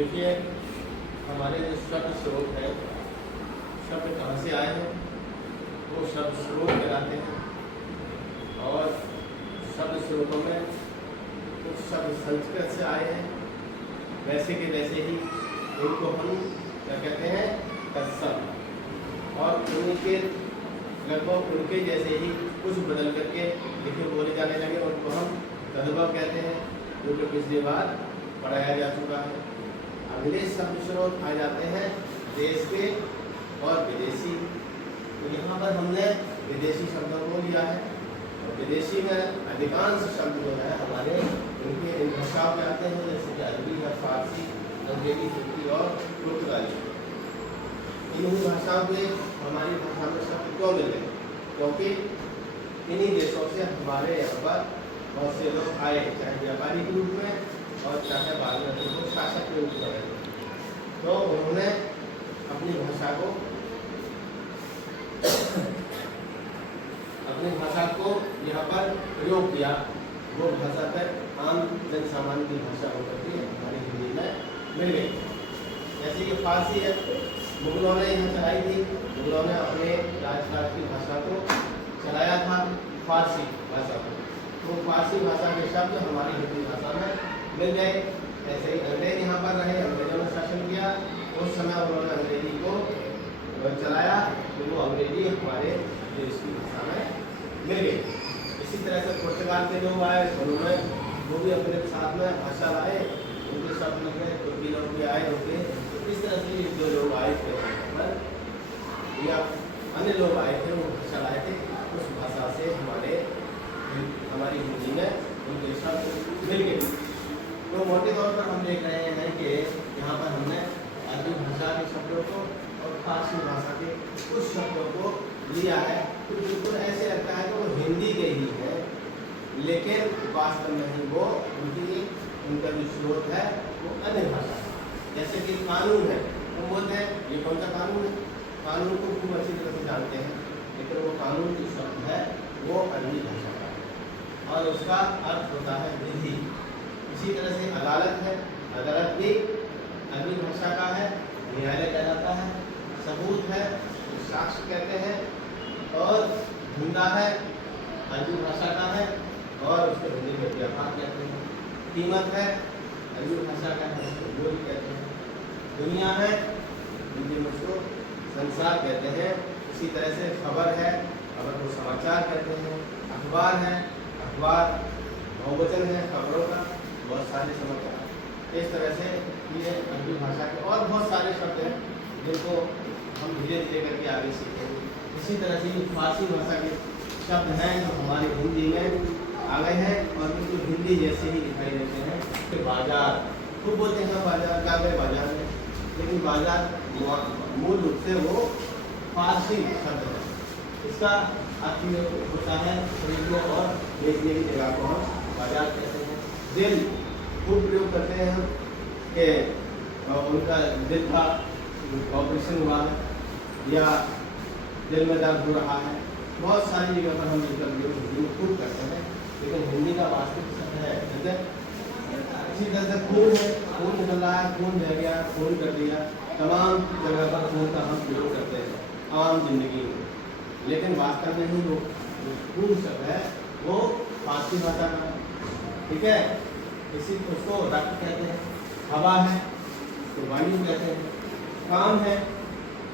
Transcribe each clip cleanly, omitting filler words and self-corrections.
देखिए, हमारे जो शब्द स्रोत है, शब्द कहाँ से आए हैं वो शब्द स्रोत कहलाते हैं। और शब्द स्रोतों में कुछ शब्द संस्कृत से आए हैं, वैसे के वैसे ही उनको हम क्या कहते हैं, तत्सम। और उनके लगभग उनके जैसे ही कुछ बदल करके लिखे बोले जाने लगे, उनको हम तद्भव कहते हैं, जो कि पिछली बार पढ़ाया जा चुका है। अगले शब्द स्रोत आ जाते हैं देश के और विदेशी। तो यहाँ पर हमने विदेशी शब्दों को लिया है, और विदेशी में अधिकांश शब्द जो है हमारे उनके इन भाषाओं में आते हैं, जैसे कि अरबी है, फारसी, अंग्रेजी, तुर्की और पुर्तगाली। इन्हीं भाषाओं के हमारी भाषा में शब्द क्यों मिले? क्योंकि इन्हीं देशों से हमारे यहाँ पर बहुत से लोग आए, चाहे व्यापारी के रूप में और चाहे बाद में उनको शासक के रूप में। तो उन्होंने अपनी भाषा को यहाँ पर प्रयोग किया। वो भाषा पर आम जन सामान्य की भाषा होकर के हमारी हिंदी में मिल गई। जैसे कि फारसी है, मुगलों ने यहाँ चलाई थी, मुगलों ने अपने राजकाज की भाषा को चलाया था, फारसी भाषा को। तो फारसी भाषा के शब्द हमारी हिंदी भाषा में मिल गए। ऐसे ही अंग्रेज यहाँ पर रहे, अंग्रेजों ने शासन किया, उस समय उन्होंने अंग्रेजी को चलाया, तो वो अंग्रेजी हमारे देश की भाषा में मिल गई। इसी तरह से पुर्तगाल के लोग आए, उन्होंने वो भी अपने साथ में भाषा लाए, उनके शब्द में गए, तुर्की लोग भी आए उनके। इस तरह से जो लोग आए थे या अन्य लोग आए थे, वो भाषा लाए थे, उस भाषा से हमारी हिंदी में उनके शब्द मिल गए। तो मोटे तौर पर हम देख रहे हैं कि यहाँ पर हमने अरबी भाषा के शब्दों को और फारसी भाषा के कुछ शब्दों को लिया है। तो बिल्कुल ऐसे लगता है कि वो हिंदी के ही है, लेकिन वास्तव में ही वो उनका जो स्रोत है वो अन्य भाषा है। जैसे कि कानून है, हम बोलते हैं ये कौन सा कानून है, कानून को खूब अच्छी तरह से जानते हैं, लेकिन वो कानून जो शब्द है वो अरबी भाषा का है और उसका अर्थ होता है विधि। इसी तरह से अदालत है, अदालत भी अरबी भाषा का है, न्यायालय कहलाता है। सबूत है, साक्ष्य कहते हैं। और धंधा है, अरबी भाषा का है और उसको हिंदी में व्यापार कहते हैं। कीमत है, अरबी भाषा का है, उसको बोल कहते हैं। दुनिया है, हिंदी में उसको संसार कहते हैं। इसी तरह से खबर है, खबर को समाचार कहते हैं। अखबार है, अखबार बहुवचन है खबरों का, बहुत सारे समाचार। इस तरह से ये अरबी भाषा के और बहुत सारे शब्द हैं जिनको हम धीरे धीरे करके आगे सीखेंगे। इसी तरह से ये फारसी भाषा के शब्द हैं जो हमारी हिंदी में आ गए हैं और बिल्कुल हिंदी जैसे ही दिखाई देते हैं। कि बाजार खूब बोलते हैं, बाजार का गए बाजार में, लेकिन बाजार मूल रूप से वो फारसी शब्द है। इसका अर्थ होता है खरीदने और बेचने की जगह को हम बाजार कहते हैं। दिल खूब प्रयोग करते हैं हम कि उनका दिल का ऑपरेशन हुआ है या दिल में दर्द हो रहा है। बहुत सारी जगह पर हम इनका प्रयोग खूब करते हैं, लेकिन हिंदी का वास्तविक शब्द है हृदय। इसी तरह से खून है, खून निकल रहा है, खून बह गया, खून कर दिया, तमाम जगह पर खून का हम प्रयोग करते हैं आम जिंदगी में। लेकिन वास्तव में ही वो खून शब्द है वो फारसी भाषा का है, ठीक है। इसी उसको रक्त कहते हैं। हवा है तो वायु कहते हैं। काम है,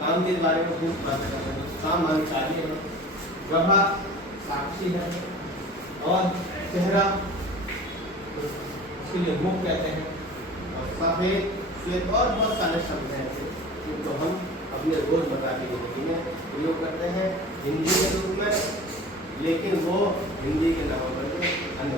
काम के बारे में खूब बात करते हैं, काम मान कार्य है। प्रभा साक्षी है और चेहरा उसके लिए मुख कहते हैं। और सफेद, श्वेत और बहुत सारे शब्द हैं ऐसे जिनको हम अपने रोजमर्रा की जिंदगी में प्रयोग करते हैं हिंदी के रूप में, लेकिन वो हिंदी के नाम पर अन्य